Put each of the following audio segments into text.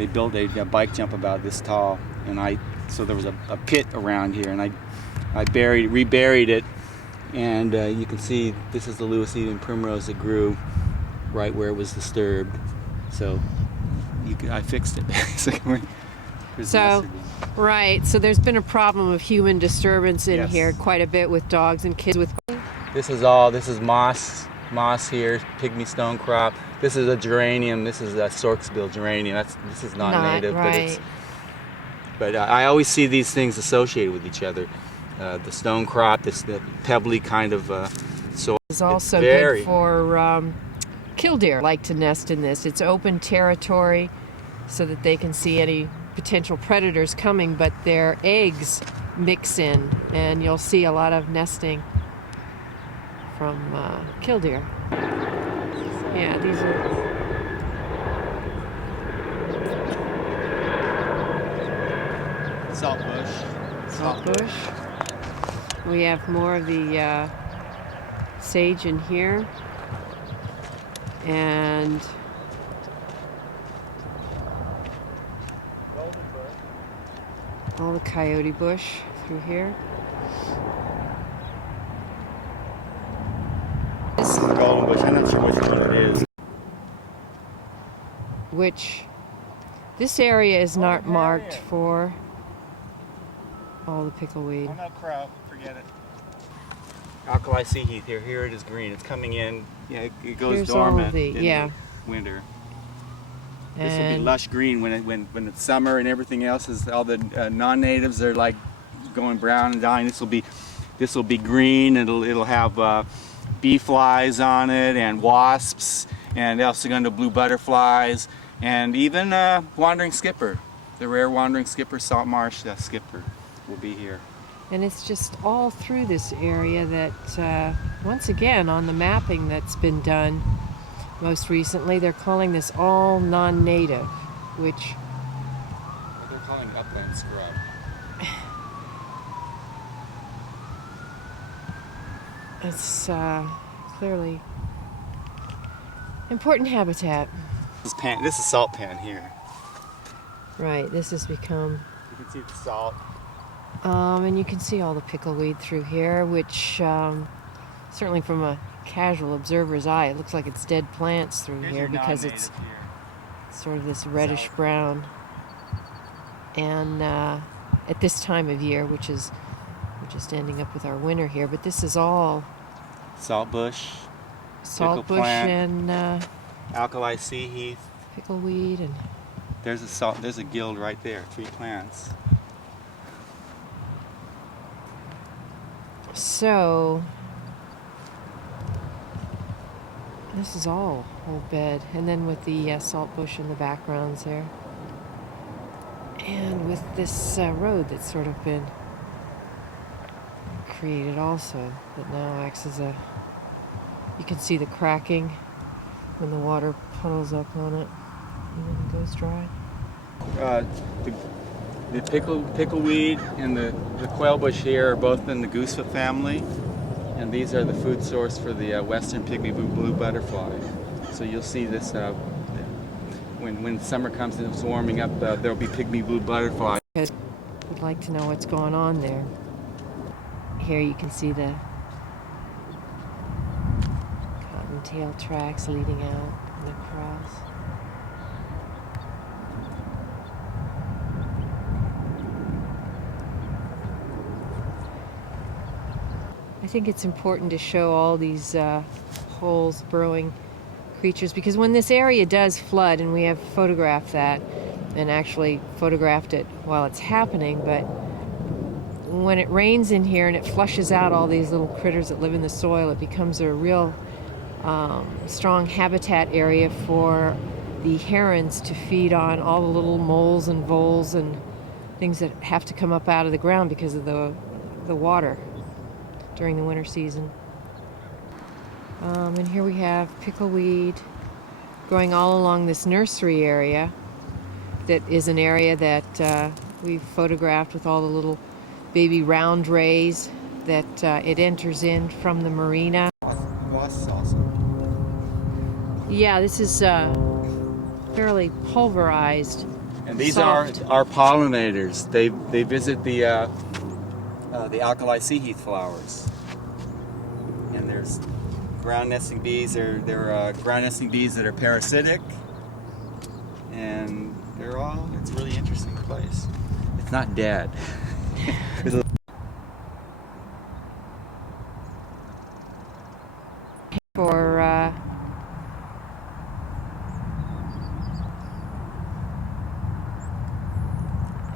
they built a bike jump about this tall, and so there was a pit around here, and I reburied it, and you can see this is the Lewis-Eaton primrose that grew right where it was disturbed. So I fixed it basically. So, right. So there's been a problem of human disturbance in Yes. here quite a bit with dogs and kids with. This is moss here, pygmy stonecrop. This is a geranium. This is a storksbill geranium. This is not native, right. but I always see these things associated with each other. The stonecrop, the pebbly kind of soil. It's also good for killdeer. Like to nest in this. It's open territory, so that they can see any potential predators coming, but their eggs mix in, and you'll see a lot of nesting from killdeer. Yeah, these are. Saltbush. We have more of the sage in here, and all the coyote bush through here. This is the golden bush. I'm not sure which one it is. Which this area is not marked for all the pickleweed. Oh no, crow. Forget it. Alkali sea heath here. Here it is green. It's coming in. Yeah, it goes Here's dormant in the winter. This will be lush green when it's summer and everything else is all the non-natives are like going brown and dying. This will be green. It'll have bee flies on it and wasps and El Segundo blue butterflies and even wandering skipper, the rare wandering skipper, salt marsh skipper will be here. And it's just all through this area that once again on the mapping that's been done. Most recently, they're calling this all non-native, which they're calling upland scrub. It's clearly important habitat. This is salt pan here. Right. This has become. You can see the salt. And you can see all the pickleweed through here, which certainly from a casual observer's eye, it looks like it's dead plants through here because it's sort of this reddish brown. And at this time of year, which is we're just ending up with our winter here, but this is all saltbush, and alkali sea heath, pickleweed, and there's a guild right there, 3 plants. So this is all whole bed, and then with the saltbush in the backgrounds there, and with this road that's sort of been created also, that now acts as a. You can see the cracking when the water puddles up on it and then it goes dry. The pickleweed and the quail bush here are both in the goosefoot family, and these are the food source for the western pygmy blue butterfly. So you'll see this when summer comes and it's warming up. There'll be pygmy blue butterfly. Would like to know what's going on there. Here you can see the cottontail tracks leading out and across. I think it's important to show all these holes burrowing creatures, because when this area does flood, and we have photographed that and actually photographed it while it's happening, but when it rains in here and it flushes out all these little critters that live in the soil, it becomes a real strong habitat area for the herons to feed on all the little moles and voles and things that have to come up out of the ground because of the water during the winter season. And here we have pickleweed growing all along this nursery area that is an area that we've photographed with all the little baby round rays that it enters in from the marina. Wasps also. Yeah, this is fairly pulverized And these soft. are pollinators. They visit the alkali sea heath flowers. And there's ground nesting bees. They're ground nesting bees that are parasitic. And it's a really interesting place. It's not dead. For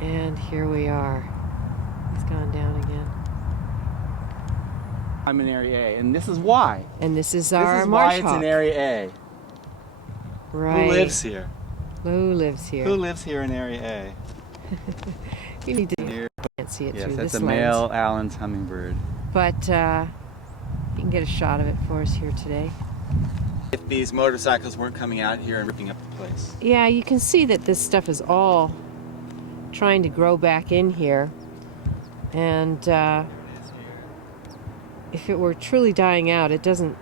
and here we are. It's gone down again. I'm in Area A, and this is why. And this is our This is marsh why it's hawk. in Area A. Right. Who lives here? Who lives here? Who lives here in Area A? You need to can't see it Yes, through that's this a lens. male Allen's hummingbird. But you can get a shot of it for us here today. If these motorcycles weren't coming out here and ripping up the place. Yeah, you can see that this stuff is all trying to grow back in here. And if it were truly dying out, it doesn't,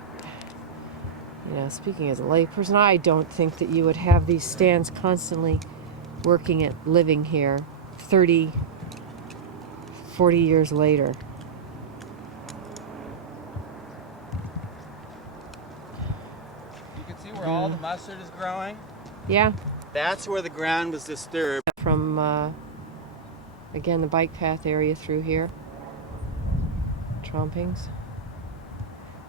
speaking as a layperson, I don't think that you would have these stands constantly working at living here 30, 40 years later. You can see where all the mustard is growing. Yeah, That's where the ground was disturbed. from, again, the bike path area through here. Trompings.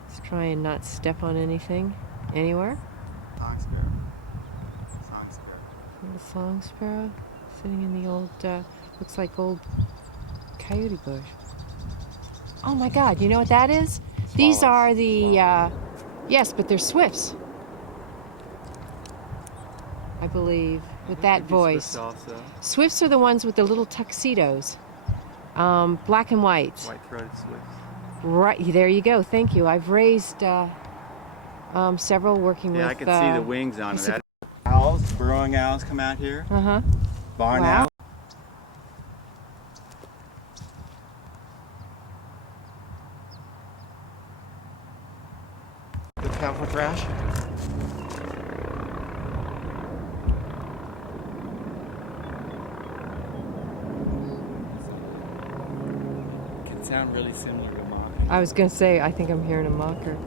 Let's try and not step on anything anywhere. Song sparrow. Song sparrow. Little song sparrow sitting in the old, looks like old coyote bush. Oh my God, you know what that is? These Swallows. are the, yes, but they're swifts. I believe, with that Could be voice. swifts also. Swifts are the ones with the little tuxedos, black and white. White-throated swifts. Right, there you go, thank you. I've raised several working with... Yeah, I can see the wings on it. Owls, burrowing owls come out here. Uh-huh. Barn Wow. owl. Look out for thrush. Can sound really similar to mine. I was going to say, I think I'm hearing a mocker.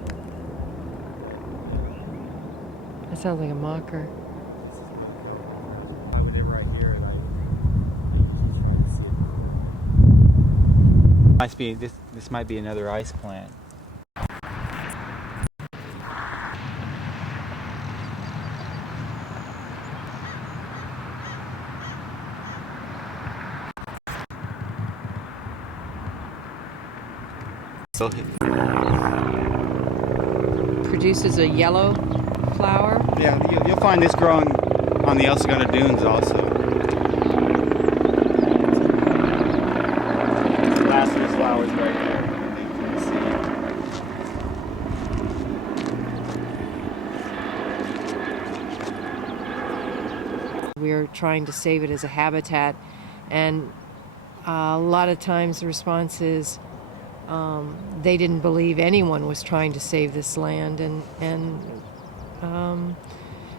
That sounds like a mocker. I would right here, Must be this might be another ice plant. So Produces a yellow flower. yeah, you'll find this growing on the El Segundo Dunes also. The last of these flowers right here. We're trying to save it as a habitat, and a lot of times the response is they didn't believe anyone was trying to save this land, and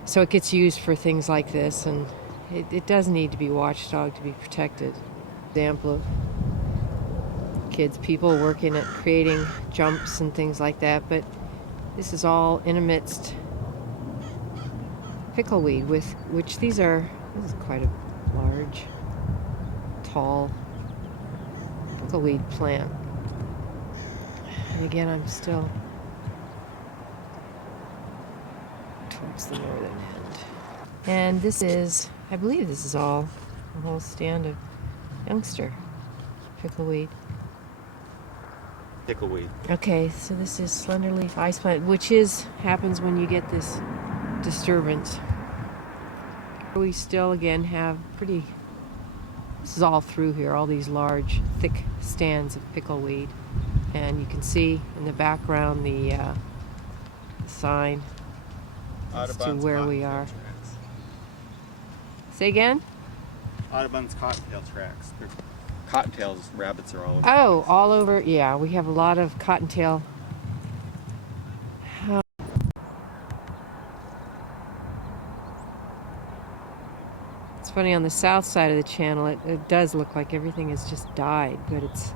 so it gets used for things like this, and it does need to be watchdog to be protected. Example of people working at creating jumps and things like that, but this is all in amidst pickleweed, with which this is quite a large, tall pickleweed plant. And again, I'm still towards the northern end. And this is, I believe this is all a whole stand of youngster pickleweed. Pickleweed. Okay, so this is slenderleaf ice plant, which happens when you get this disturbance. We still again have this is all through here, all these large, thick stands of pickleweed. And you can see in the background the sign as to where we are. Say again? Audubon's cottontail tracks. Cottontails, rabbits are all over. Oh, all over. Yeah, we have a lot of cottontail. It's funny, on the south side of the channel, it does look like everything has just died, but it's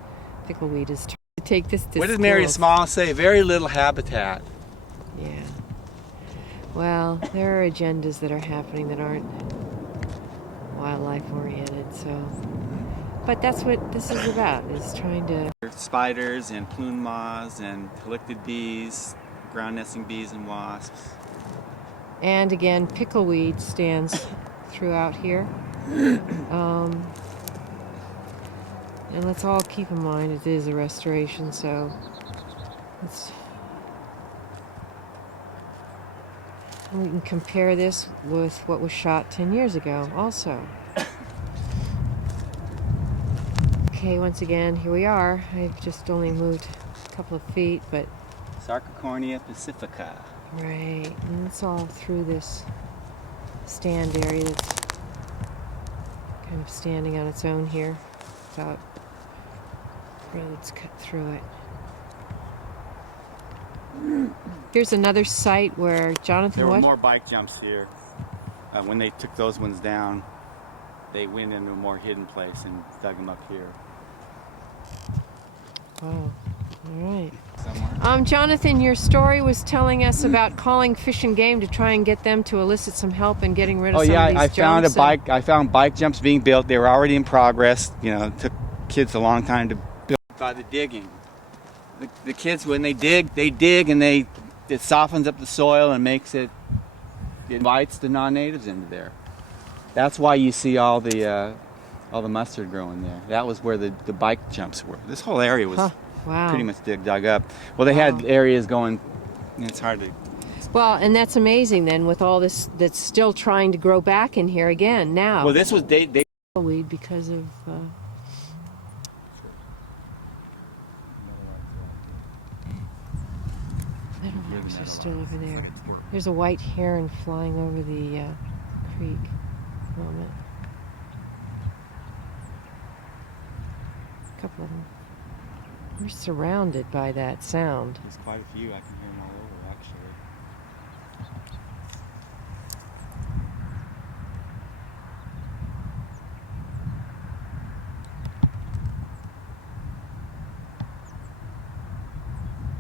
pickleweed is trying to take this to What did Mary schools. Small say? Very little habitat. Yeah. Well, there are agendas that are happening that aren't wildlife oriented, so. But that's what this is about, is trying to. Spiders and plume moths and collected bees, ground nesting bees and wasps. And again, pickleweed stands throughout here. And let's all keep in mind it is a restoration, so we can compare this with what was shot 10 years ago also. Okay, once again, here we are. I've just only moved a couple of feet, but Sarcocornia pacifica. right, and it's all through this stand area that's kind of standing on its own here without roads cut through it. Here's another site where Jonathan. There were more bike jumps here. When they took those ones down, they went into a more hidden place and dug them up here. Wow. All right. Somewhere. Jonathan, your story was telling us about calling Fish and Game to try and get them to elicit some help in getting rid of some of these I found a jumps. bike. I found bike jumps being built. They were already in progress. You know, it took kids a long time to build. By the digging, the kids, when they dig and it softens up the soil and makes it invites the non-natives into there. That's why you see all the mustard growing there. That was where the bike jumps were. This whole area was Wow. pretty much dug up. Well, they had areas going. It's hard to. Well, and that's amazing then, with all this that's still trying to grow back in here again now. Well, this was they Weed because of. Meadowlarks are still over there. There's a white heron flying over the creek. Moment. A couple of them. We're surrounded by that sound. There's quite a few. I can hear them all over, actually.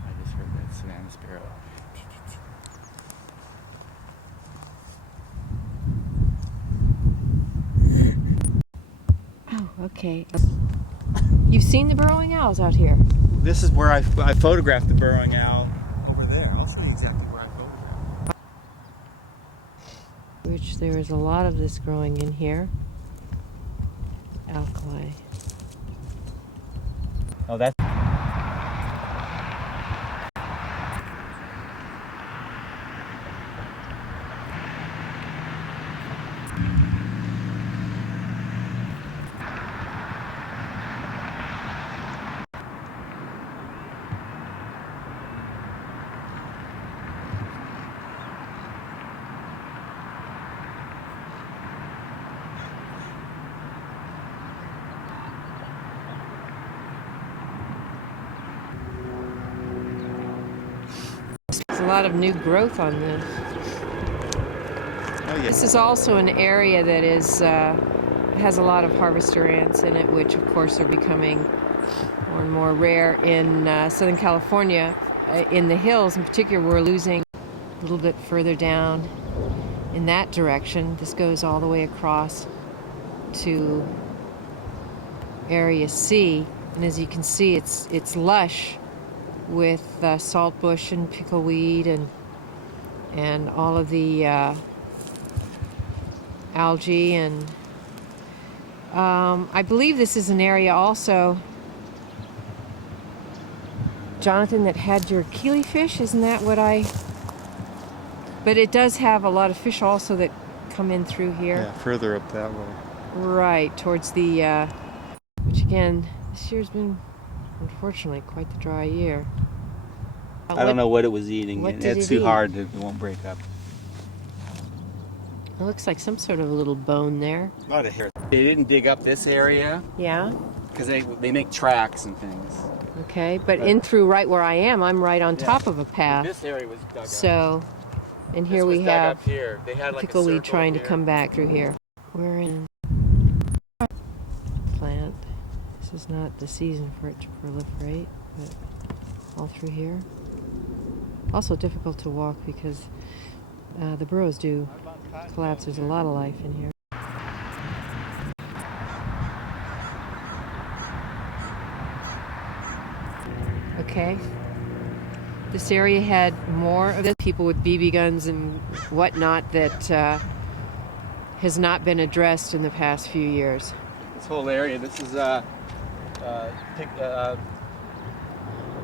I just heard that savannah sparrow. Oh, okay. You've seen the burrowing owls out here? This is where I photographed the burrowing owl. Over there. I'll show you exactly where I photographed. Which there is a lot of this growing in here. Alkali. Oh, that's. There's a lot of new growth on this. Oh, yeah. This is also an area that is has a lot of harvester ants in it, which of course are becoming more and more rare in Southern California. In the hills in particular, we're losing a little bit further down in that direction. This goes all the way across to Area C, and as you can see, it's lush with saltbush and pickleweed and all of the algae, and I believe this is an area also, Jonathan, that had your killifish. Isn't that what I? But it does have a lot of fish also that come in through here. Yeah, further up that way. Right, towards the, which again, this year's been, unfortunately, quite the dry year. I don't know what it was eating. what did It's it too eat? hard. It won't break up. It looks like some sort of a little bone there. A lot of hair. They didn't dig up this area Yeah, because they make tracks and things. okay, but in through right where I am, I'm right on top of a path. This area was dug up. So, and here This was we dug have up here. They had like a pickleweed circle trying to here. come back through here. We're in plant. This is not the season for it to proliferate, but all through here. Also difficult to walk because the burrows do collapse. There's a lot of life in here. Okay. This area had more of the people with BB guns and whatnot that has not been addressed in the past few years. This whole area, this is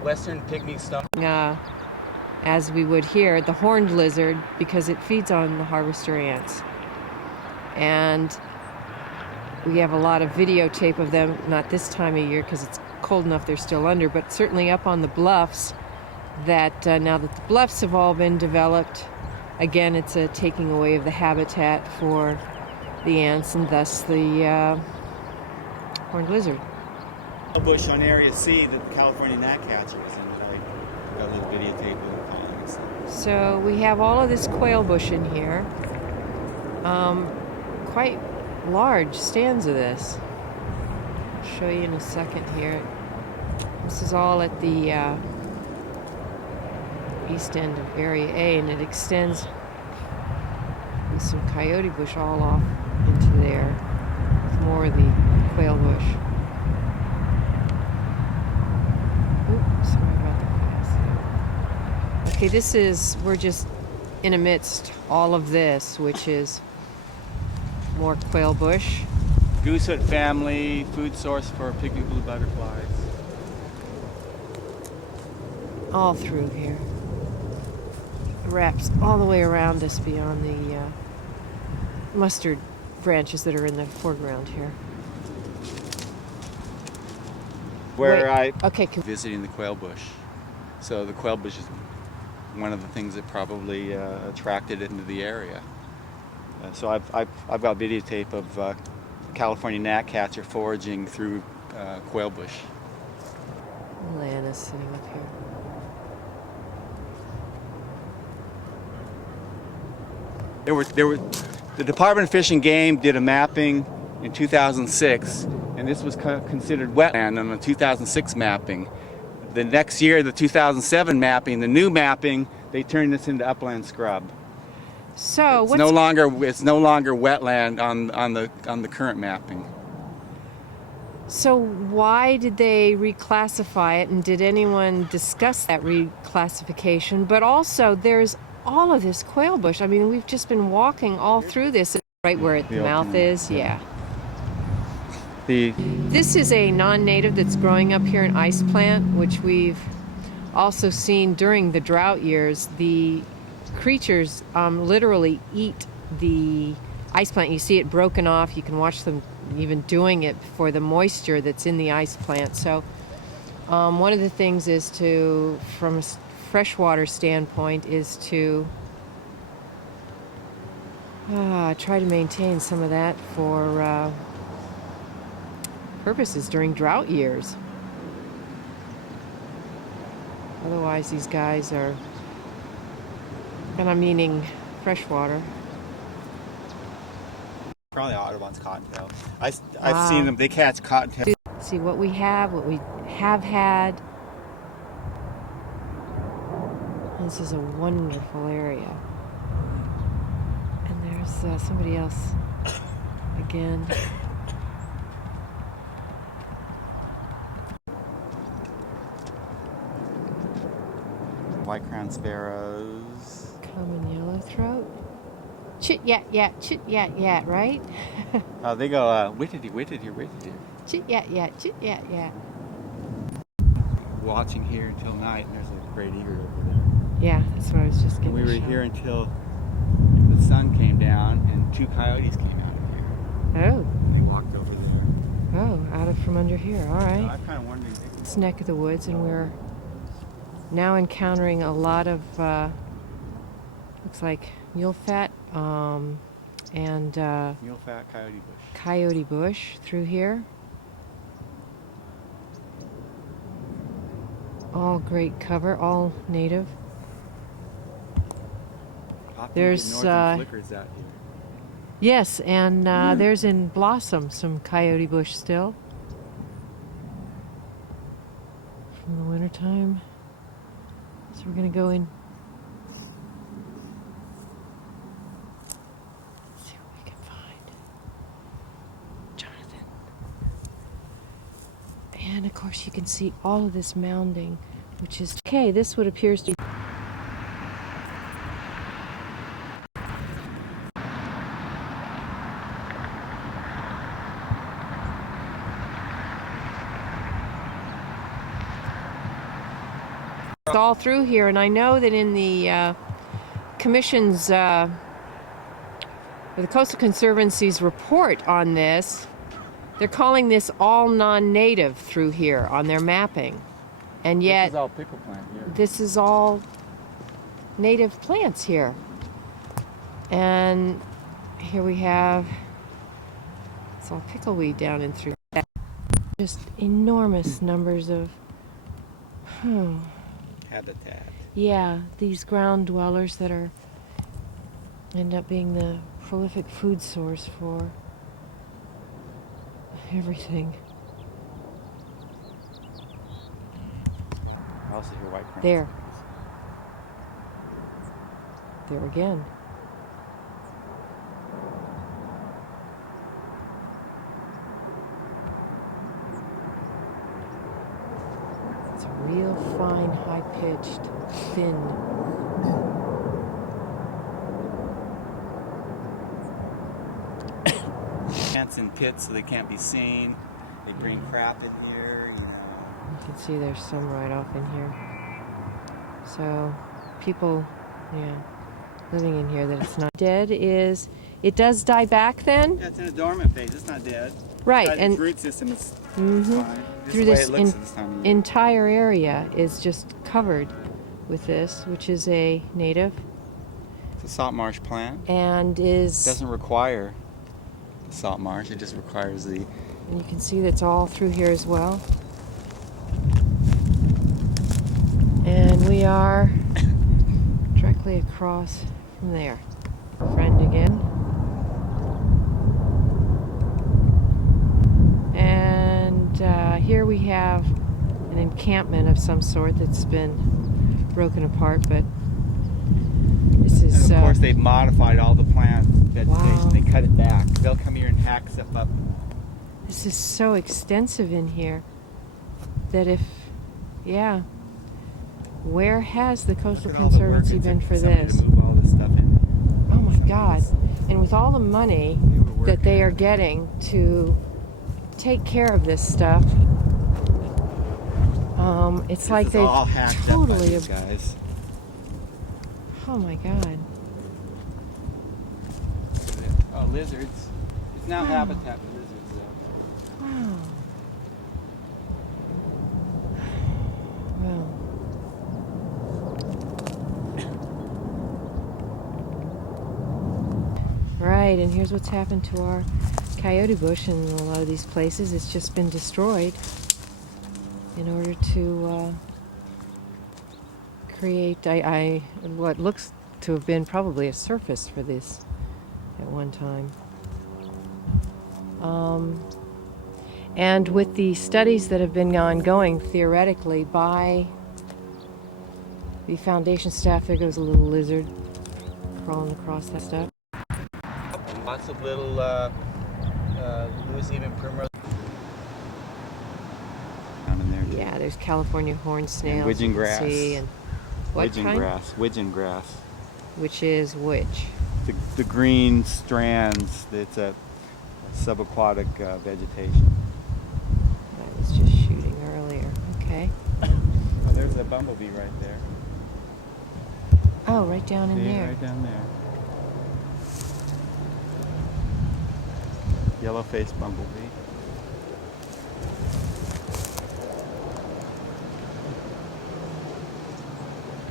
western pygmy stone. As we would here, the horned lizard, because it feeds on the harvester ants. And we have a lot of videotape of them, not this time of year because it's cold enough they're still under, but certainly up on the bluffs, that now that the bluffs have all been developed, again, it's a taking away of the habitat for the ants and thus the horned lizard. A bush on Area C that the California gnatcatcher was in. I got a little videotape of the ponds. So we have all of this quail bush in here. Quite large stands of this. I'll show you in a second here. This is all at the east end of Area A, and it extends with some coyote bush all off into there with more of the quail bush. Oops, sorry about the fast. Okay, we're just in amidst all of this, which is more quail bush. Goosefoot family, food source for pygmy blue butterflies. All through here. It wraps all the way around us beyond the mustard branches that are in the foreground here. Visiting the quail bush. So the quail bush is one of the things that probably attracted it into the area. So I've got videotape of California gnatcatcher foraging through quail bush. Lana's sitting up here. The Department of Fish and Game did a mapping in 2006, and this was considered wetland on the 2006 mapping. The next year, the 2007 mapping, the new mapping, they turned this into upland scrub. So it's no longer wetland on the current mapping. So why did they reclassify it, and did anyone discuss that reclassification? But also, there's all of this quail bush. I mean, we've just been walking all through this, right where the mouth is. Yeah. This is a non-native that's growing up here in ice plant, which we've also seen during the drought years. The creatures literally eat the ice plant. You see it broken off. You can watch them even doing it for the moisture that's in the ice plant. So one of the things is to, from a freshwater standpoint, is to try to maintain some of that for purposes during drought years. Otherwise, these guys are, and I'm meaning freshwater. Probably Audubon's cottontail. I've seen them. They catch cottontail. See what we have had. This is a wonderful area. And there's somebody else again. White-crowned sparrows. Common yellowthroat. Chit-yat-yat, right? Oh, they go, whittity. Chit-yat-yat. Watching here until night, and there's a great egret over there. Yeah, that's what I was just getting. We were here until the sun came down, and 2 coyotes came out of here. Oh. They walked over there. Oh, out of from under here. All right. I'm kind of wondering. It's neck of the woods, and we're now encountering a lot of looks like mule fat and mule fat coyote bush through here. All great cover, all native. Often There's northern flickers out here. Yes, and there's in blossom some coyote bush still from the wintertime. So we're going to go in. See what we can find. Jonathan. And of course you can see all of this mounding, which is okay. This what appears to be all through here, and I know that in the commission's or the Coastal Conservancy's report on this, they're calling this all non-native through here on their mapping, and yet this is all pickle plant here. This is all native plants here. And here we have, it's all pickleweed down and through that. Just enormous numbers of Habitat. yeah, these ground dwellers that are end up being the prolific food source for everything. I also hear white cranes. There again. It's a real fine, high-pitched, thin. Plants in pits so they can't be seen. They bring crap in here, you know. You can see there's some right off in here. So people, yeah, living in here that it's not dead is, it does die back then? Yeah, it's in a dormant phase. It's not dead. Right, Its and root system is fine. This through is the way this it looks at this time of year. entire area is just covered with this, which is a native It's a salt marsh plant. and It is, doesn't require the salt marsh. It just requires the... and you can see that's all through here as well. And we are directly across from there. Friend again. And here we have an encampment of some sort that's been broken apart, but this is... And of course, they've modified all the plant vegetation. Wow. They cut it back. They'll come here and hack stuff up. this is so extensive in here that if, yeah, where has the Coastal Look at all the work Conservancy it been took for somebody this? to move all this stuff in. Oh my God. And with all the money They were that they working are at it. getting to take care of this stuff, it's This like is they've all hacked up by totally... these guys. Oh my God. Oh, lizards. It's now habitat for lizards, though. Wow. Well. Right, and here's what's happened to our coyote bush in a lot of these places. It's just been destroyed in order to create what looks to have been probably a surface for this at one time. And with the studies that have been ongoing theoretically by the foundation staff, there goes a little lizard crawling across that stuff. And lots of little Louisiana primrose. Down in there, too. Yeah, there's California horned snails. widgeon you can grass. see, and what Widgeon kind? grass. Widgeon grass. Which is which? The green strands. It's a subaquatic vegetation. I was just shooting earlier. Okay. Oh, there's a bumblebee right there. Oh, right down in See, there. right down there. Yellow-faced bumblebee.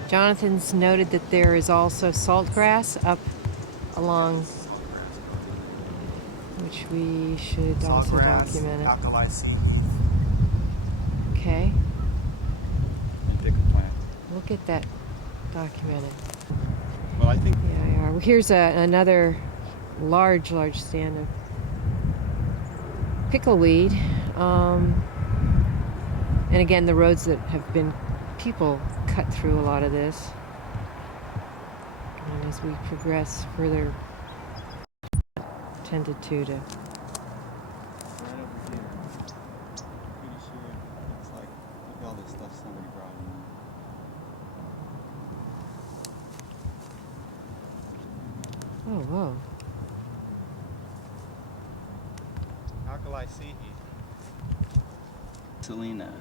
Jonathan's noted that there is also saltgrass up along, which we should also document it. Alkali seed. Okay, And pickle plant. we'll get that documented. Well, I think Yeah, yeah. Well, here's another large stand of pickleweed. And again, the roads that have been people cut through a lot of this. And as we progress further, tended to Right over here. Pretty sure it's like, look at all this stuff somebody brought in. oh whoa. Alkali sea heat. Selena.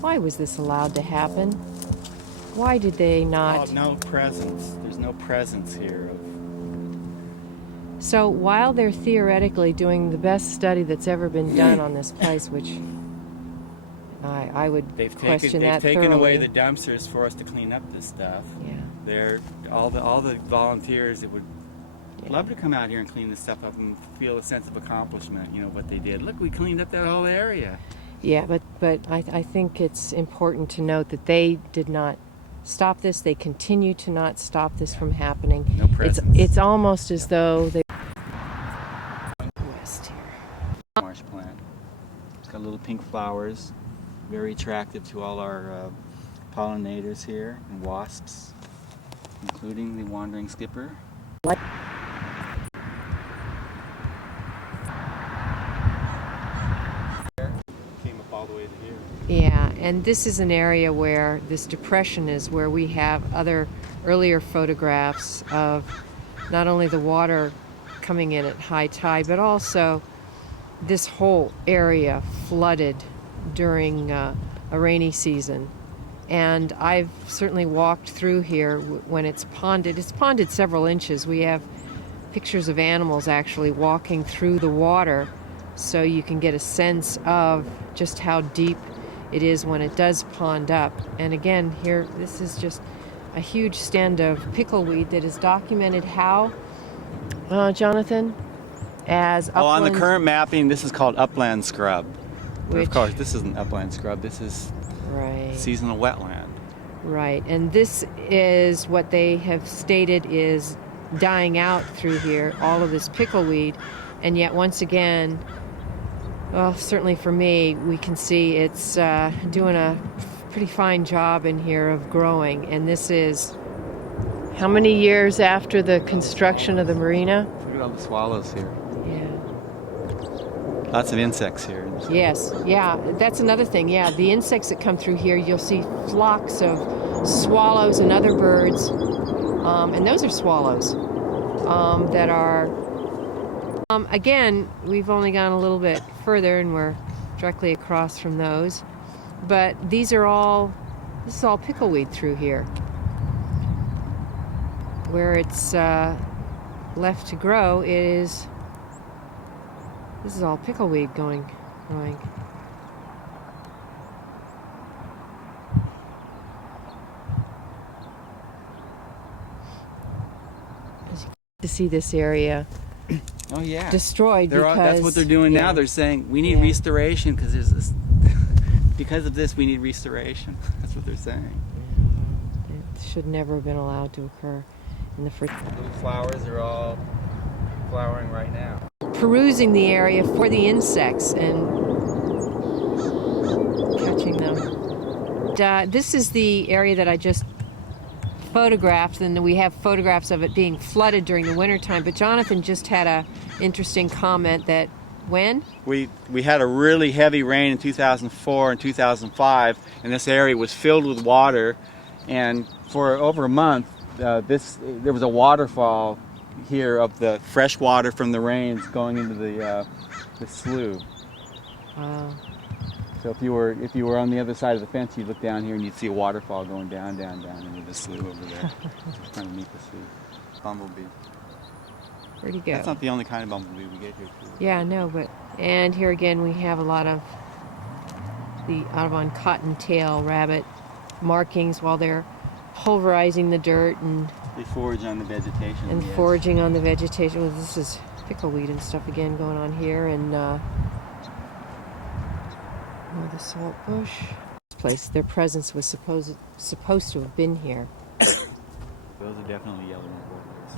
Why was this allowed to happen? Why did they not? Oh, no presence. There's no presence here. So while they're theoretically doing the best study that's ever been done on this place, which I would question that they've taken away thoroughly. the dumpsters for us to clean up this stuff. Yeah. They're all the volunteers that would love to come out here and clean this stuff up and feel a sense of accomplishment. You know what they did. Look, we cleaned up that whole area. Yeah, but I think it's important to note that they did not stop this. They continue to not stop this from happening. No presence. It's almost as though they west here. Marsh plant. It's got little pink flowers, very attractive to all our pollinators here and wasps, including the wandering skipper. Came up all the way to here. Yeah, and this is an area where this depression is where we have other earlier photographs of not only the water coming in at high tide, but also this whole area flooded during a rainy season. And I've certainly walked through here when it's ponded. It's ponded several inches. We have pictures of animals actually walking through the water, so you can get a sense of just how deep it is when it does pond up. And again, here, this is just a huge stand of pickleweed that is documented how, Jonathan, as upland. Oh, on the current mapping, this is called upland scrub. But Which- of course, this isn't upland scrub. This is Right. seasonal wetland. Right, and this is what they have stated is dying out through here, all of this pickleweed, and yet once again, well, certainly for me, we can see it's doing a pretty fine job in here of growing, and this is how many years after the construction of the marina? Look at all the swallows here. Yeah. Lots of insects here. Yes, yeah, that's another thing. Yeah, the insects that come through here, you'll see flocks of swallows and other birds, and those are swallows that are, again, we've only gone a little bit further and we're directly across from those, but this is all pickleweed through here. Where it's left to grow this is all pickleweed growing. As you get to see this area Oh yeah. destroyed That's what they're doing now. They're saying we need restoration because there's this. Because of this, we need restoration. That's what they're saying. It should never have been allowed to occur in the first. Little flowers are all flowering right now. Perusing the area for the insects and catching them. This is the area that I just photographed, and we have photographs of it being flooded during the wintertime. But Jonathan just had a interesting comment that when? We had a really heavy rain in 2004 and 2005, and this area was filled with water. And for over a month, there was a waterfall here of the fresh water from the rains going into the slough. Wow. So if you were on the other side of the fence, you'd look down here and you'd see a waterfall going down into the slough over there. Just trying to meet the slough. Bumblebee. Where'd he go? That's not the only kind of bumblebee we get here too. Yeah, no, but and here again we have a lot of the Audubon cottontail rabbit markings while they're pulverizing the dirt and They forage on the vegetation. Yes. foraging on the vegetation. Well, this is pickleweed and stuff again going on here, and the salt bush. This place, their presence was supposed to have been here. Those are definitely yellow warblers.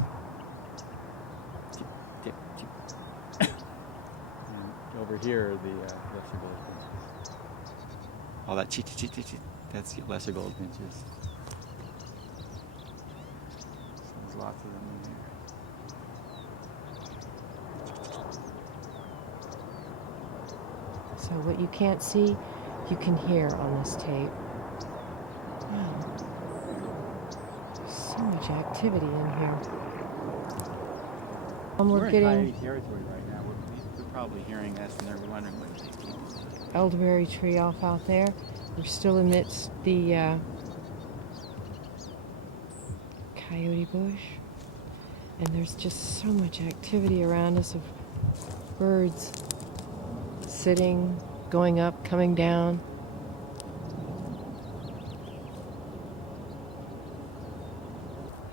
over here are the lesser goldfinches. All that chit, that's the lesser goldfinches. There's lots of them in here. So what you can't see, you can hear on this tape. Wow. There's so much activity in here. We're in getting coyote territory right now. We're probably hearing us and they're wondering what they keep. elderberry tree off out there. We're still amidst the coyote bush. And there's just so much activity around us of birds sitting, going up, coming down.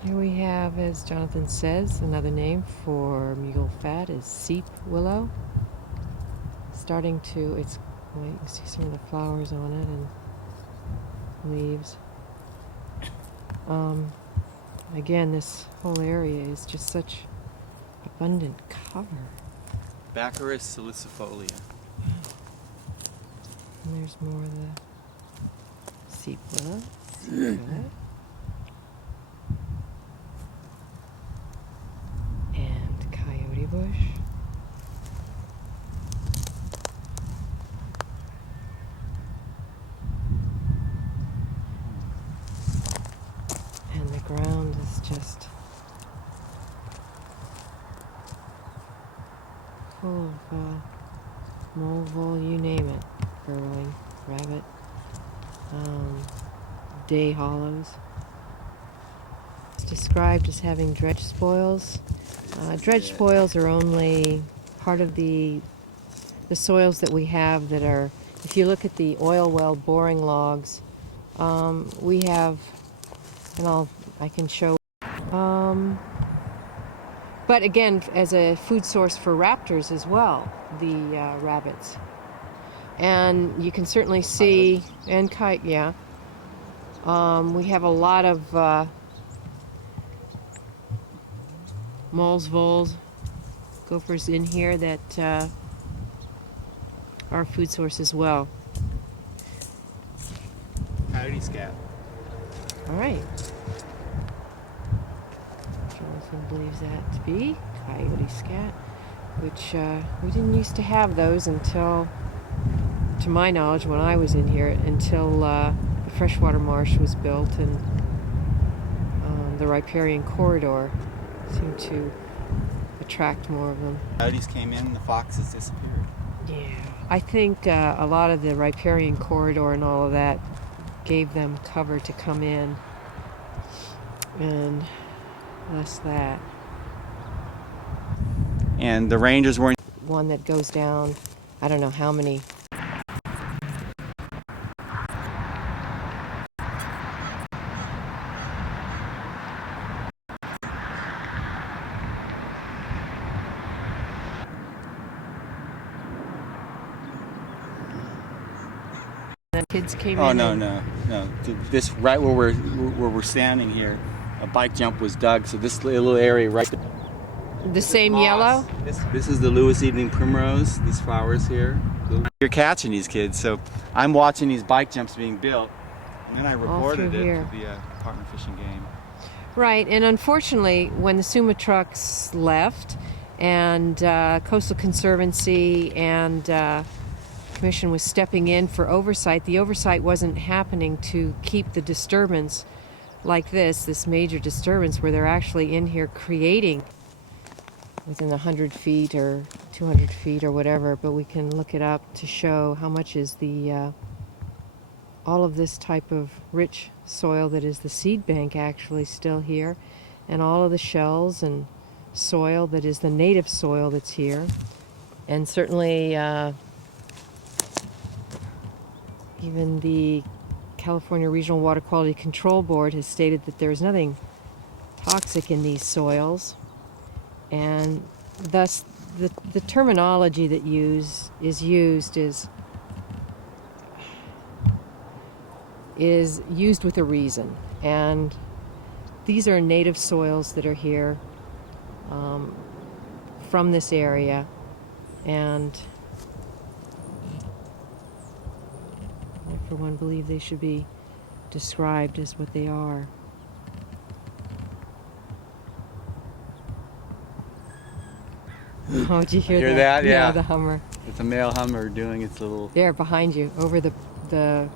Here we have, as Jonathan says, another name for mule fat is seep willow. Starting to, well, you can see some of the flowers on it and leaves. Again, this whole area is just such abundant cover. Baccharis salicifolia. And there's more of the seep willow. And coyote bush. And the ground is just full of mole vole, you name it. Burrowing, rabbit, day hollows. It's described as having dredge spoils. Dredge spoils are only part of the soils that we have that are, if you look at the oil well boring logs, we have, and I can show, but again, as a food source for raptors as well, the rabbits. And you can certainly see, and kite, yeah. We have a lot of moles, voles, gophers in here that are a food source as well. Coyote scat. All right. Jonathan believes that to be coyote scat, which we didn't used to have those until, to my knowledge, when I was in here, until the freshwater marsh was built and the riparian corridor seemed to attract more of them. Coyotes came in and the foxes disappeared. Yeah, I think a lot of the riparian corridor and all of that gave them cover to come in, and less that. And the rangers weren't. One that goes down, I don't know how many. Kids came Oh in. no. This right where we're standing here, a bike jump was dug. So this little area right there. The same yellow? This is the Lewis evening primrose. These flowers here. You're catching these kids. So I'm watching these bike jumps being built, and then I reported it here to the Department of Fish and Game. Right, and unfortunately, when the SUMA trucks left, and Coastal Conservancy and Commission was stepping in for oversight, the oversight wasn't happening to keep the disturbance like this major disturbance where they're actually in here creating within 100 feet or 200 feet or whatever, but we can look it up to show how much is the all of this type of rich soil that is the seed bank actually still here, and all of the shells and soil that is the native soil that's here. And certainly even the California Regional Water Quality Control Board has stated that there is nothing toxic in these soils, and thus the terminology that is used with a reason. And these are native soils that are here from this area, and for one, believe they should be described as what they are. Oh, did you hear that? Yeah. The hummer. It's a male hummer doing its little. There, behind you, over the coyote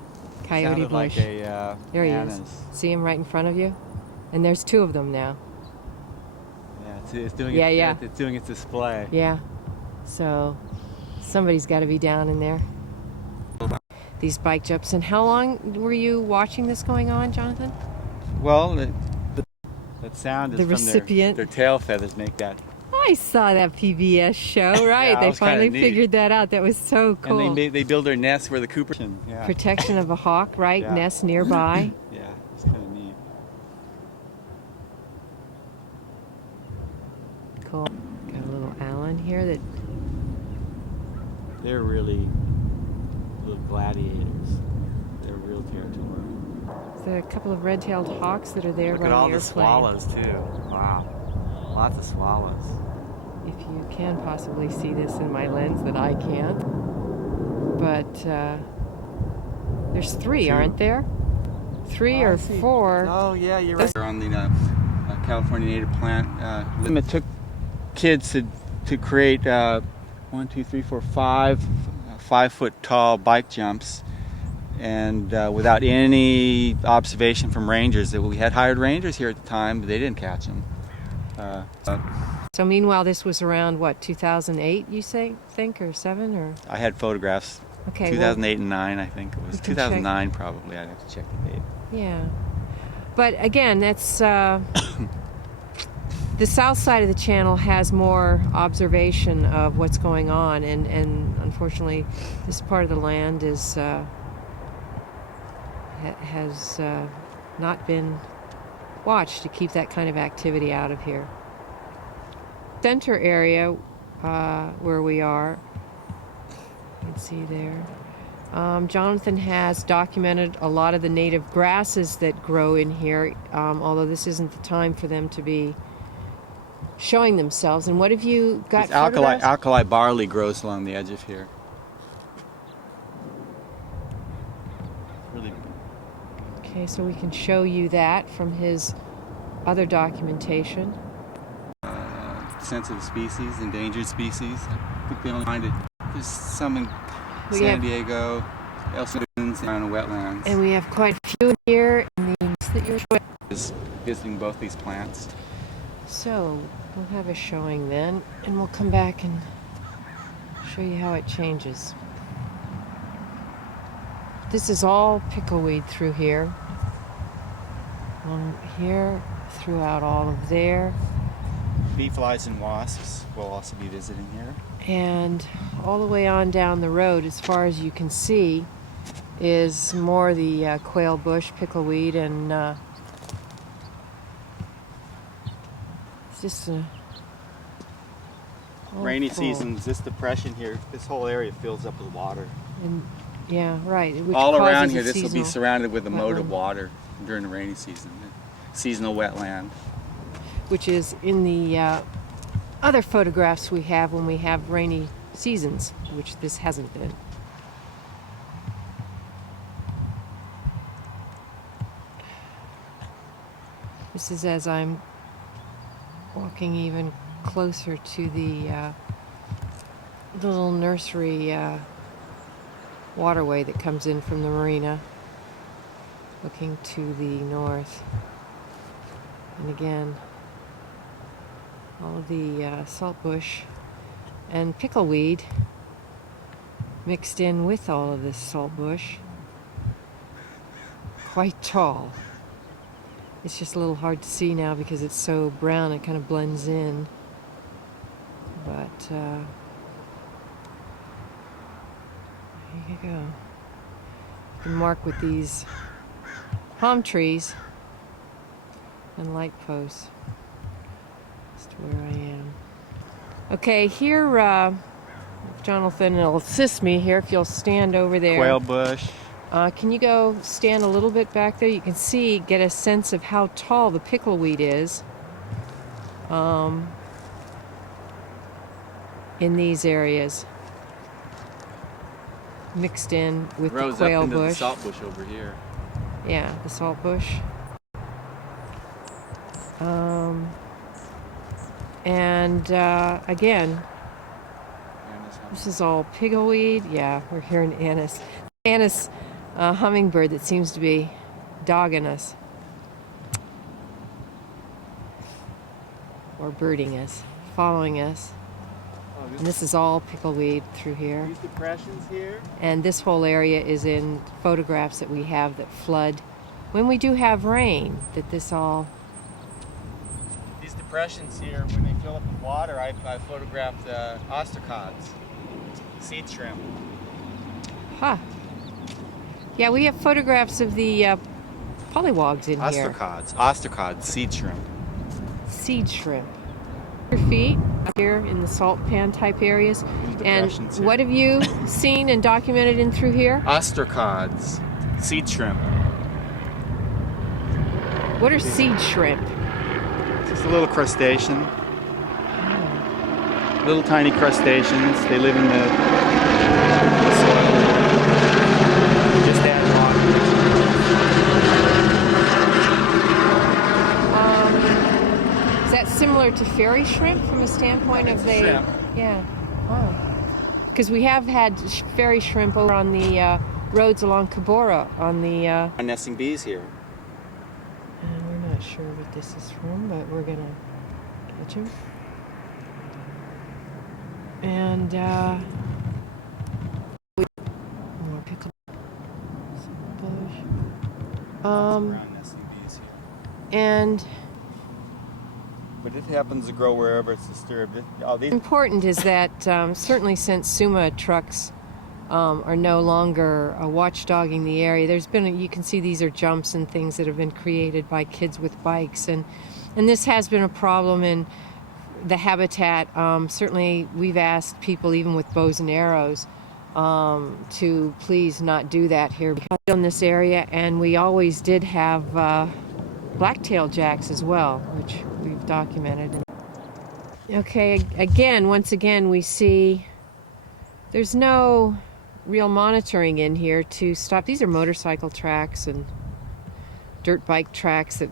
Sounded bush. like a There he Anna's. is. See him right in front of you? And there's two of them now. Yeah, it's doing it's doing its display. Yeah. So somebody's got to be down in there. These bike jumps. And how long were you watching this going on, Jonathan? Well, that sound is The from recipient. their tail feathers make that. I saw that PBS show, right? Yeah, it They was kinda finally neat. figured that out. That was so cool. And they build their nests where the Cooper. Yeah. Protection of a hawk, right? Yeah. Nest nearby. Yeah, it's kind of neat. Cool. Got a little Allen here that. They're really little gladiators. They're real territorial. There are a couple of red-tailed hawks that are there Look by at all the the airplane. swallows too. Wow, lots of swallows. If you can possibly see this in my lens that I can't. But there's three, Two. aren't there? Three or four. Oh yeah, you're right. They're on the California native plant. It took kids to create 1, 2, 3, 4, 5 5-foot tall bike jumps, and without any observation from rangers. That we had hired rangers here at the time, but they didn't catch them. So meanwhile, this was around what, 2008? You think, or 7, or? I had photographs. Okay. 2008 and 9, I think it was. You can 2009 probably. I'd have to check the date. Yeah, but again, that's the south side of the channel has more observation of what's going on, and unfortunately, this part of the land is has not been watched to keep that kind of activity out of here. Center area where we are, you can see there. Jonathan has documented a lot of the native grasses that grow in here, although this isn't the time for them to be showing themselves. And what have you got? This alkali barley grows along the edge of here. Really. Okay, so we can show you that from his other documentation. Sensitive species, endangered species. I think they only find it. There's some in We San have- Diego, Ballona Wetlands. And we have quite a few here in the that you're showing. Is visiting both these plants. So we'll have a showing then, and we'll come back and show you how it changes. This is all pickleweed through here. Along here, throughout all of there. Bee flies and wasps will also be visiting here. And all the way on down the road, as far as you can see, is more the quail bush, pickleweed, and it's just a Rainy full. seasons, this depression here, this whole area fills up with water. And, yeah, right. Which All around causes here, a this will be seasonal surrounded with a moat of wetland. water during the rainy season. Seasonal wetland. Which is in the other photographs we have when we have rainy seasons, which this hasn't been. This is as I'm walking even closer to the little nursery waterway that comes in from the marina, looking to the north. And again, all of the saltbush and pickleweed mixed in with all of this saltbush. Quite tall. It's just a little hard to see now because it's so brown, it kind of blends in. But there you go. You can mark with these palm trees and light posts. Just where I am. Okay, here, Jonathan will assist me here if you'll stand over there. Quail bush. Can you go stand a little bit back there? You can see, get a sense of how tall the pickleweed is in these areas. mixed in with the Rose quail up into bush. the salt bush over here. Yeah, the salt bush. Again, this is all piggleweed. Yeah, we're here in anise. Anise hummingbird that seems to be dogging us. Or birding us, following us. And this is all pickleweed through here. These depressions here. And this whole area is in photographs that we have that flood when we do have rain, that this all... These depressions here, when they fill up with water, I photographed ostracods, seed shrimp. Huh. Yeah, we have photographs of the polywogs in here. Ostracods, seed shrimp. Seed shrimp. Your feet here in the salt pan type areas. And Here. what have you seen and documented in through here? Ostracods, seed shrimp. What are seed shrimp? Just a little crustacean. Little tiny crustaceans. They live in the soil. Just add water. Is that similar to fairy shrimp from a standpoint of the... Shrimp. Yeah. Wow. Because we have had fairy shrimp over on the roads along Cabora on the... nesting bees here. We're not sure what this is from, but we're going to catch them. And more pickle bush. And But it happens to grow wherever it's disturbed. important is that certainly since SUMA trucks are no longer watchdogging the area, there's been you can see these are jumps and things that have been created by kids with bikes, and this has been a problem in the habitat. Certainly we've asked people even with bows and arrows to please not do that here in this area, and we always did have black-tailed jacks as well, which we've documented. Okay, once again we see there's no real monitoring in here to stop. These are motorcycle tracks and dirt bike tracks that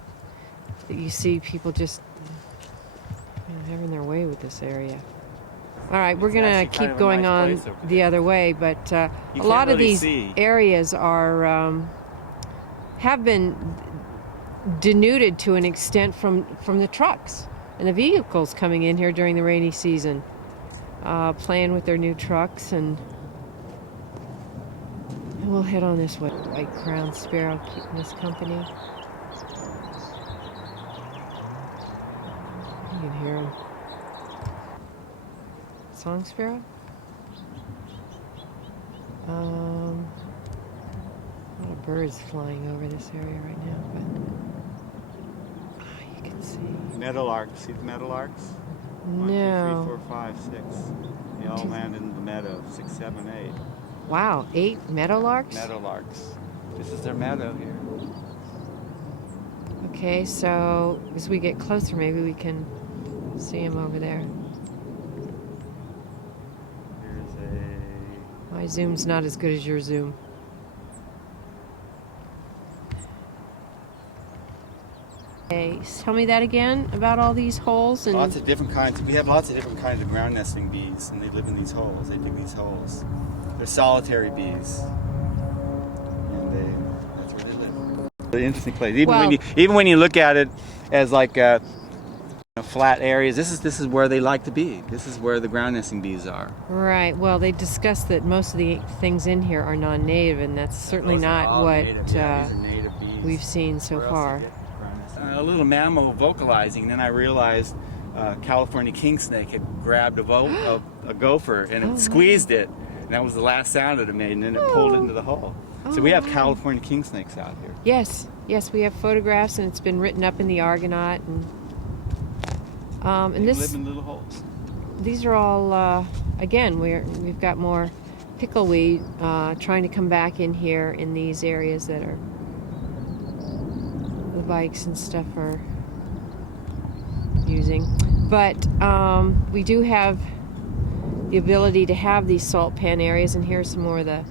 you see people just having their way with this area. All right, we're gonna keep going on the other way, but a lot of these areas are have been denuded to an extent from the trucks and the vehicles coming in here during the rainy season, playing with their new trucks, and we'll head on this way. White crowned sparrow keeping us company. You can hear him. Song sparrow? A lot of birds flying over this area right now, but you can see. Meadowlarks. See the meadowlarks? No. 1, 2, 3, 4, 5, 6. They all land in the meadow. 6, 7, 8. Wow, 8 meadowlarks? Meadowlarks. This is their meadow here. Okay, so as we get closer, maybe we can see them over there. Here's My zoom's not as good as your zoom. Okay, tell me that again about all these holes. And lots of different kinds. We have lots of different kinds of ground nesting bees, and they live in these holes. They dig these holes. They're solitary bees, and that's where they live. The interesting place. Even when you look at it as like flat areas, this is where they like to be. This is where the ground nesting bees are. Right. Well, they discussed that most of the things in here are non-native, and that's certainly not what we've seen so far. A little mammal vocalizing, and then I realized California king snake had grabbed a gopher and it squeezed it, and that was the last sound it made, and then it pulled it into the hole. So we have California king snakes out here. Yes, we have photographs, and it's been written up in the Argonaut, and they live in little holes. These are all again. We've got more pickleweed trying to come back in here in these areas that are the bikes and stuff are using, but we do have the ability to have these salt pan areas, and here's some more of the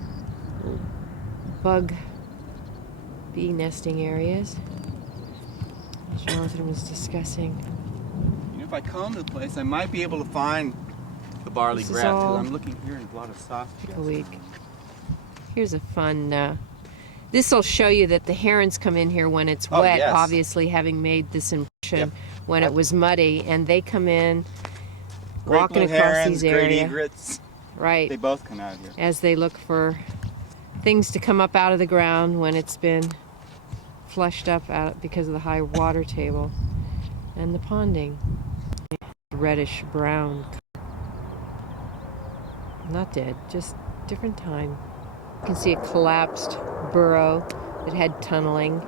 bug bee nesting areas, as Jonathan was discussing. You know, if I comb the place, I might be able to find the barley This is grass, all because I'm looking here in a lot of soft pickleweed. Here's a fun, this will show you that the herons come in here when it's wet, yes. obviously having made this impression when it was muddy, and they come in Great walking blue across herons, these great areas. egrets. Right. They both come out here. As they look for things to come up out of the ground when it's been flushed up out because of the high water table. And the ponding, reddish brown. Not dead, just different time. You can see a collapsed burrow that had tunneling.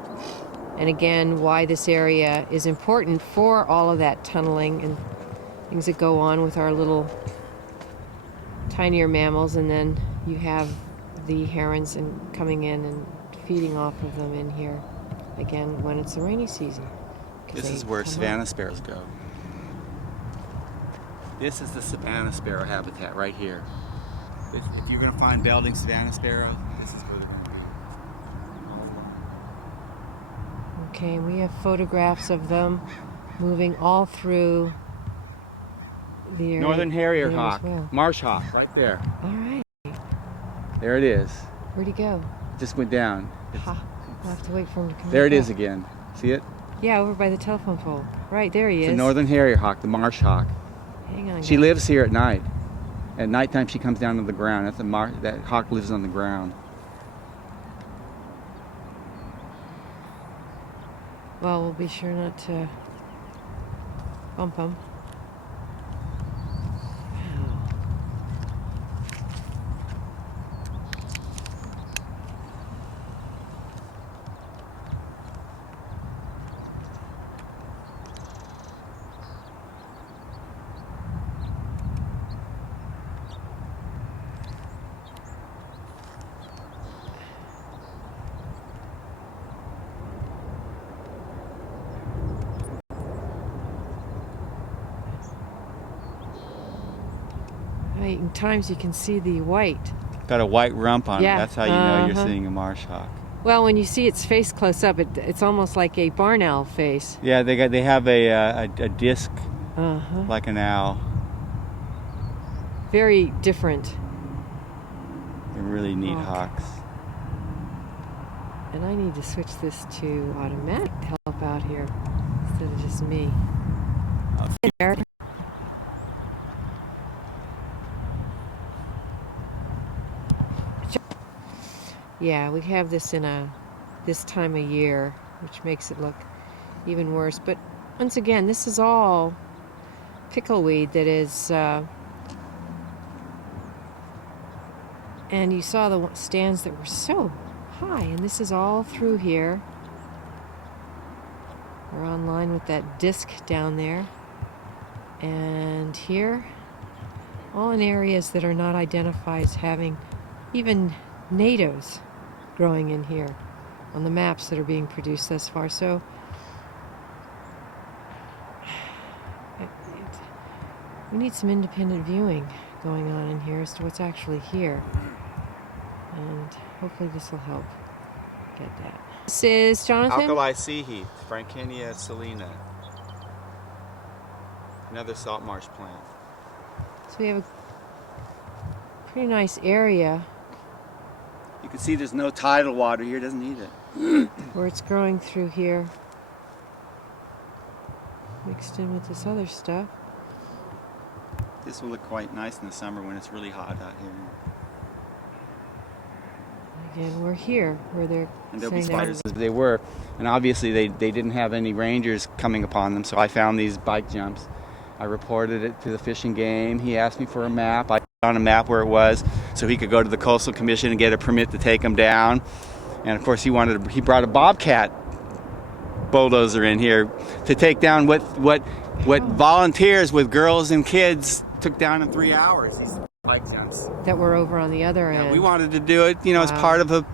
And again, why this area is important for all of that tunneling and things that go on with our little tinier mammals. And then you have the herons coming in and feeding off of them in here, again, when it's the rainy season. This is where Savannah sparrows go. This is the Savannah sparrow habitat right here. If you're going to find Belding Savannah sparrows, this is where they're going to be. Okay, we have photographs of them moving all through the area. Northern harrier hawk, well. marsh hawk, right there. All right. There it is. Where'd he go? Just went down. Ha. I'll have to wait for him to come There it back is up. again. See it? Yeah, over by the telephone pole. Right, there he It's is. a northern harrier hawk, the marsh hawk. Hang on. She guys. lives here at night. At nighttime, she comes down to the ground. That hawk lives on the ground. Well, we'll be sure not to bump him. Right, in times you can see the white. Got a white rump on Yeah, it. That's how you know you're uh-huh. seeing a marsh hawk. Well, when you see its face close up, it's almost like a barn owl face. Yeah, they have a disc Uh-huh. like an owl. Very different. They're really neat Hawk. hawks. And I need to switch this to automatic to help out here instead of just me. There. Yeah, we have this in this time of year, which makes it look even worse. But once again, this is all pickleweed that is, and you saw the stands that were so high, and this is all through here. We're on line with that disc down there. And here, all in areas that are not identified as having even natives growing in here on the maps that are being produced thus far. So we need some independent viewing going on in here as to what's actually here. And hopefully this will help get that. This is Jonathan. Alkali sea heath, Frankinia salina. Another salt marsh plant. So we have a pretty nice area You can see there's no tidal water here, it doesn't need it. where it's growing through here, mixed in with this other stuff. This will look quite nice in the summer when it's really hot out here. Again, we're here where they're And there'll be saying spiders. They were, and obviously they didn't have any rangers coming upon them, so I found these bike jumps. I reported it to the Fish and Game. He asked me for a map. I on a map where it was, so he could go to the Coastal Commission and get a permit to take them down. And of course, he brought a bobcat bulldozer in here to take down what volunteers with girls and kids took down in 3 hours. These bike jumps. that we're over on the other end. We wanted to do it, as Wow. part of a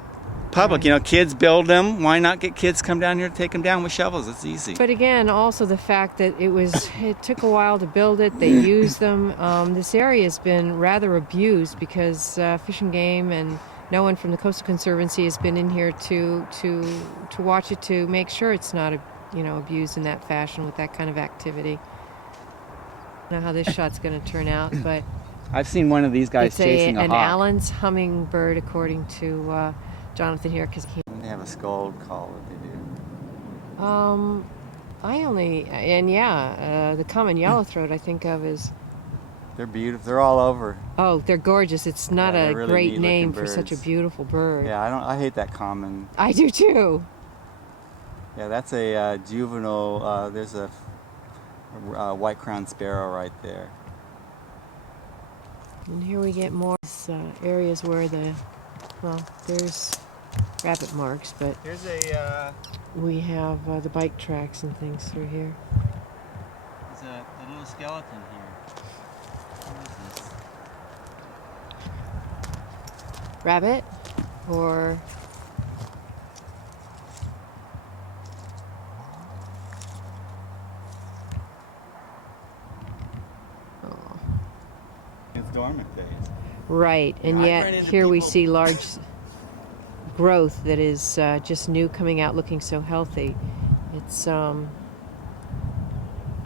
public. You know, kids build them. Why not get kids come down here and take them down with shovels? It's easy. But again, also the fact that it took a while to build it. They used them. This area has been rather abused because Fish and Game and no one from the Coastal Conservancy has been in here to watch it, to make sure it's not abused in that fashion with that kind of activity. I don't know how this shot's going to turn out, but I've seen one of these guys chasing a an hawk. Allen's hummingbird, according to Jonathan here, because They have a skull call that they do. the common yellowthroat I think of is. They're beautiful. They're all over. Oh, they're gorgeous. It's not Yeah, a they're really great neat name looking for such a birds. beautiful bird. Yeah, I hate that common. I do too. Yeah, that's a juvenile. There's a white-crowned sparrow right there. And here we get more areas where there's rabbit marks, but Here's a we have the bike tracks and things through here. little skeleton here. What is this? Rabbit or It's dormant phase. right, and I've yet ran into here we people- see large growth that is just new, coming out, looking so healthy. It's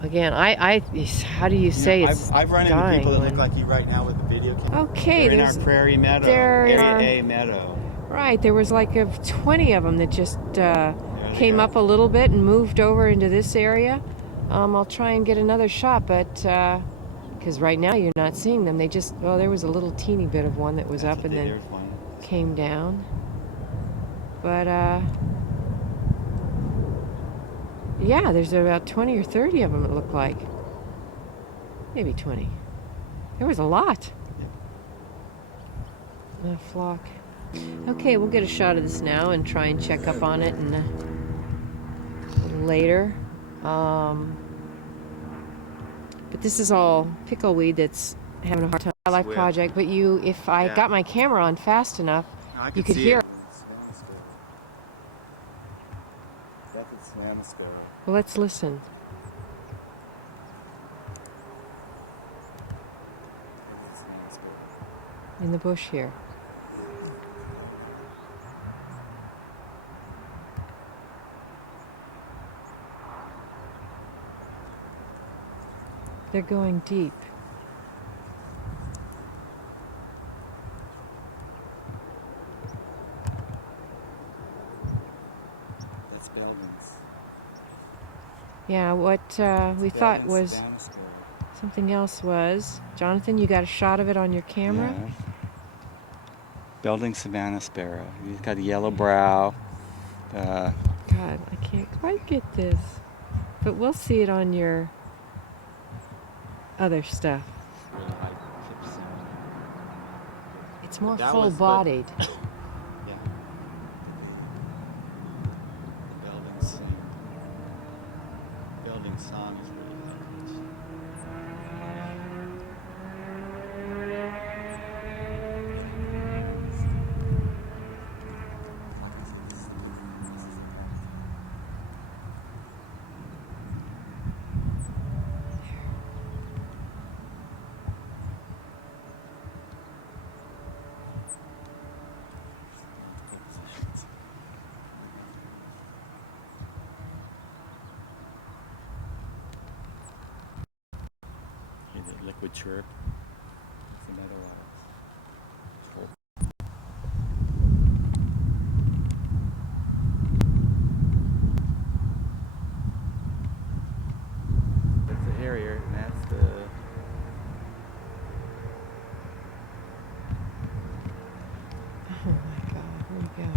again, how do you say it's I've run into dying people that when- look like you right now with the video camera. Okay, They're in our there's prairie meadow, there area are- A meadow. right. There was like 20 of them that just they came are. up a little bit and moved over into this area. I'll try and get another shot, but because right now you're not seeing them. They just there was a little teeny bit of one that was up and then There's one. came down. But yeah, there's about 20 or 30 of them, it looked like. Maybe 20. There was a lot. A flock. Okay, we'll get a shot of this now and try and check up on it and a little later. But this is all pickleweed that's having a hard time. Wildlife Swift. project. But if I Yeah. got my camera on fast enough, I you could see hear. it. That's a savannah sparrow. Well, let's listen. In the bush here. They're going deep. That's Belden's. Yeah, what we thought was Savannah sparrow. something else was. Jonathan, you got a shot of it on your camera? Yeah. Belding savannah sparrow. He's got a yellow brow. God, I can't quite get this. But we'll see it on your other stuff. Really high tips. It's more That was full-bodied. Yeah. Belding song is really high pitched. Hear the liquid chirp. It's another one. That's the harrier, and that's the. Oh my God, where'd he go?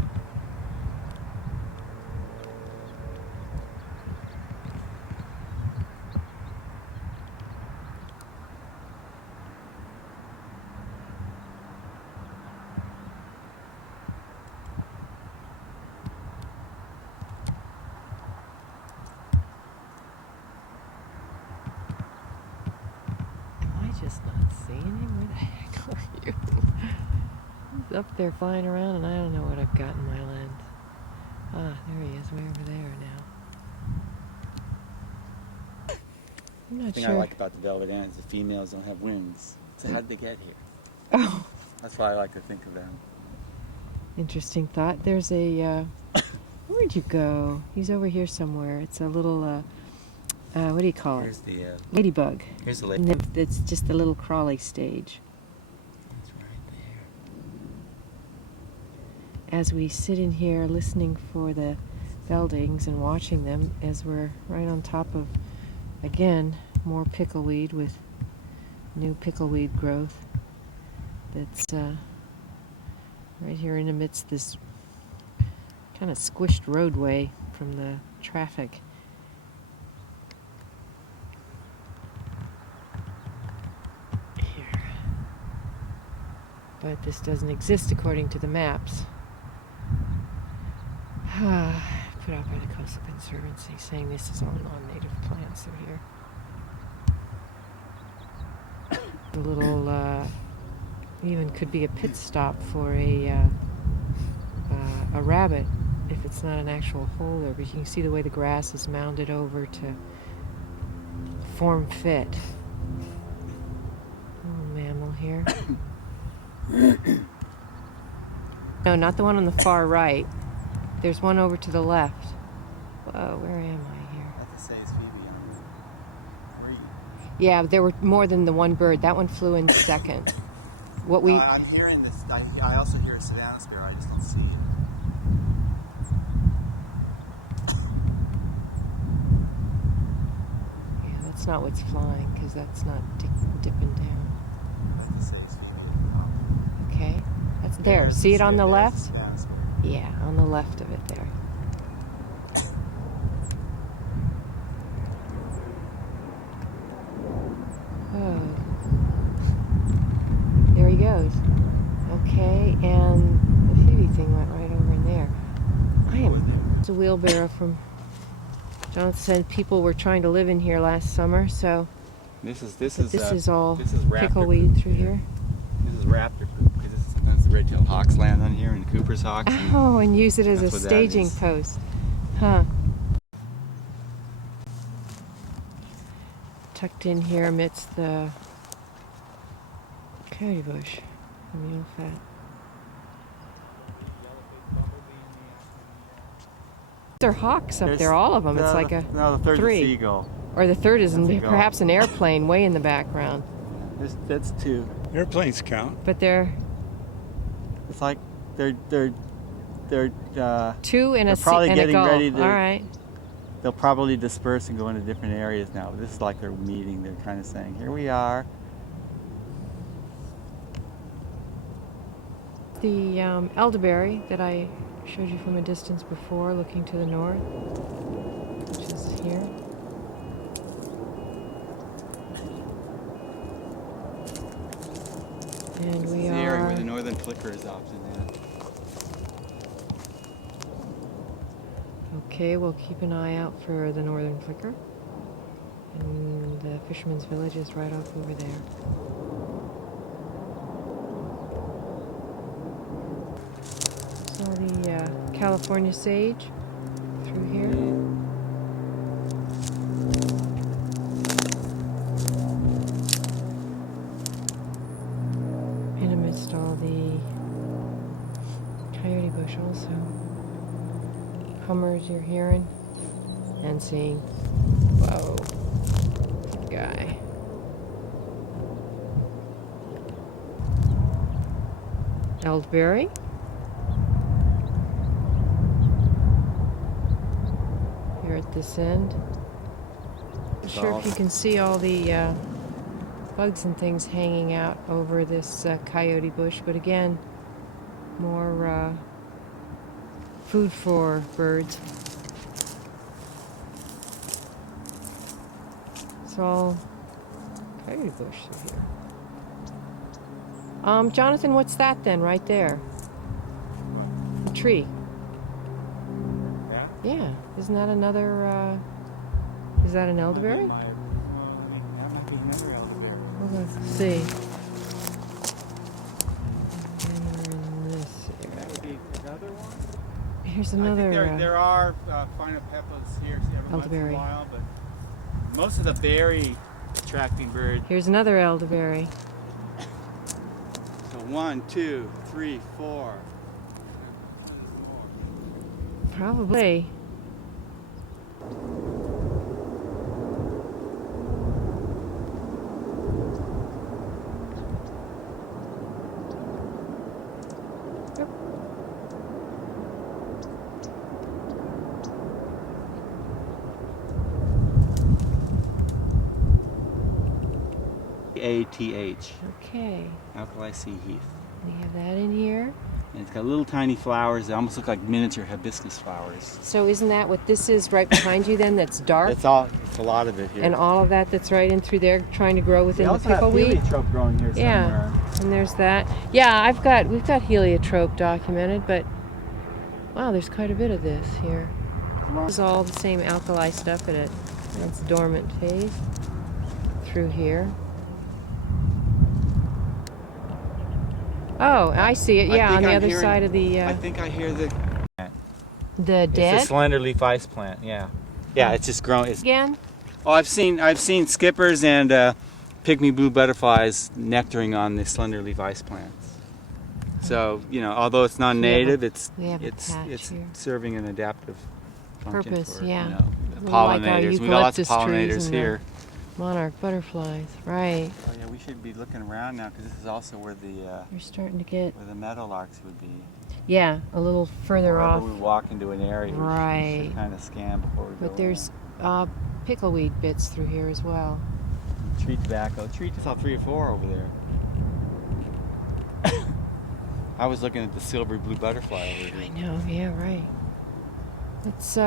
He's up there flying around, and I don't know what I've got in my lens. Ah, there he is, way over there now. I'm not The thing sure. I like about the velvet ant is the females don't have wings. So how'd they get here? Oh, That's why I like to think of them. interesting thought. There's a, where'd you go? He's over here somewhere. It's a little, what do you call it? Here's the Ladybug. here's the And it's just a little crawly stage. It's right there. As we sit in here listening for the buildings and watching them, as we're right on top of, again, more pickleweed with new pickleweed growth that's right here in amidst this kind of squished roadway from the traffic. Here. But this doesn't exist according to the maps. Put out by the Coastal Conservancy, saying this is all non-native plants that are here. A little, even could be a pit stop for a rabbit, if it's not an actual hole there. But you can see the way the grass is mounded over to form fit. Oh, mammal here. No, not the one on the far right. There's one over to the left. Whoa, where am I here? I have to say it's Phoebe on where are you? Yeah, there were more than the one bird. That one flew in second. What we I'm hearing this. I also hear a Savannah sparrow. I just don't see it. Yeah, that's not what's flying, because that's not dipping down. I have to say it's Phoebe. Okay, that's there. See it on the left? Savannah sparrow. Yeah, on the left of it there. Oh, there he goes. Okay, and the Phoebe thing went right over in there. It's a wheelbarrow from Jonathan said people were trying to live in here last summer, so This is all raptor pickleweed poop through here. here. This is raptor poop because that's the red-tailed hawks land on here and Cooper's hawks. And Oh, and use it as a that's what that staging is. post. Huh. Tucked in here amidst the coyote bush and mule fat. They're hawks up there, all of them. It's like a no, the third's three. a seagull. Or the third is That's a gull. perhaps an airplane way in the background. That's two. Airplanes count. But they're It's like they're two and They're a probably and a getting gull. ready to- All right. they'll probably disperse and go into different areas now. But this is like their meeting. They're kind of saying, "Here we are." The elderberry that I showed you from a distance before, looking to the north, which is here. And we This is the area where are the northern flicker is often at. okay. We'll keep an eye out for the northern flicker, and the fisherman's village is right off over there. So the California sage through here. In amidst all the coyote bush also. Hummers you're hearing and seeing. Whoa. Guy. Elderberry. Here at this end. Not sure if you can see all the bugs and things hanging out over this coyote bush, but again, more food for birds. It's all coyote bush through here. Jonathan, what's that then, right there? A tree. That? Yeah, isn't that another? Is that an elderberry? That might be another elderberry. Well, let's see. Here's I think another there are phinopeplas here every once in elderberry. a while, but most of the berry attracting birds. Here's another elderberry. So 1, 2, 3, 4. Probably. Yep. ATH, Okay. alkali sea heath. We have that in here. And it's got little tiny flowers. They almost look like miniature hibiscus flowers. So isn't that what this is right behind you then? That's dark? That's all. It's a lot of it here. And all of that that's right in through there trying to grow we within the also have pickleweed? heliotrope growing here Yeah. somewhere. And there's that. Yeah, we've got heliotrope documented, but wow, there's quite a bit of this here. This is all the same alkali stuff in it. That's dormant phase through here. Oh, I see it. I Yeah, think on the I'm other hearing- side of the I think I hear the dead It's a slender leaf ice plant. Yeah. Yeah, it's just growing. It's, again. oh, I've seen skippers and pygmy blue butterflies nectaring on the slender leaf ice plants. So, although it's non-native, we have a it's patch here. serving an adaptive function Purpose, for, yeah. pollinators. Like our We got lots of eucalyptus trees pollinators and the here. monarch butterflies, right? Oh yeah, we should be looking around now because this is also where the You're starting to get, meadowlarks would be. yeah, a little further Wherever off. we walk into an area, we Right. should kind of scan before we go. But there's pickleweed bits through here as well. in. Tree tobacco. I saw 3 or 4 over there. I was looking at the silvery blue butterfly over here. I know, yeah, right. Let's